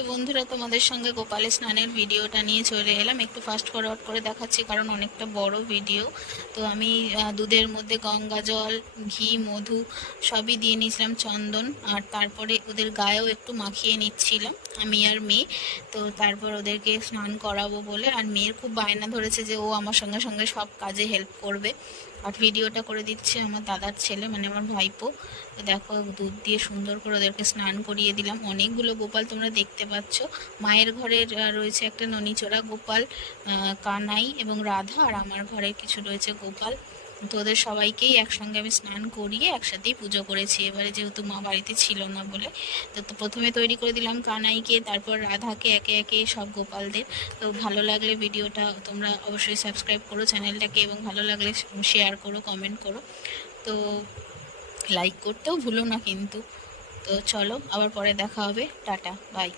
তো বন্ধুরা, তোমাদের সঙ্গে গোপালের স্নানের ভিডিওটা নিয়ে চলে এলাম। একটু ফাস্ট ফরওয়ার্ড করে দেখাচ্ছি কারণ অনেকটা বড় ভিডিও। তো আমি দুধের মধ্যে গঙ্গা জল, ঘি, মধু সবই দিয়ে নিয়েছিলাম, চন্দন, আর তারপরে ওদের গায়েও একটু মাখিয়ে নিচ্ছিলাম আমি আর মেয়ে। তো তারপর ওদেরকে স্নান করাবো বলে, আর মেয়ের খুব বায়না ধরেছে যে ও আমার সঙ্গে সঙ্গে সব কাজে হেল্প করবে। আর ভিডিওটা করে দিচ্ছে আমার দাদার ছেলে, মানে আমার ভাইপো। তো দেখো, দুধ দিয়ে সুন্দর করে ওদেরকে স্নান করিয়ে দিলাম। অনেকগুলো গোপাল তোমরা দেখতে পাচ্ছ। মায়ের ঘরের রয়েছে একটা ননিচোরা গোপাল, কানাই এবং রাধা, আর আমার ঘরের কিছু রয়েছে গোপাল। তো ওদের সবাইকেই একসঙ্গে আমি স্নান করিয়ে একসাথেই পুজো করেছি এবারে, যেহেতু মা বাড়িতে ছিল না বলে। তো প্রথমে তৈরি করে দিলাম কানাইকে, তারপর রাধাকে, একে একে সব গোপালদের। তো ভালো লাগলে ভিডিওটা তোমরা অবশ্যই সাবস্ক্রাইব করো চ্যানেলটাকে, এবং ভালো লাগলে শেয়ার করো, কমেন্ট করো। তো লাইক করতেও ভুলো না কিন্তু। তো চলো, আবার পরে দেখা হবে। Tata, by.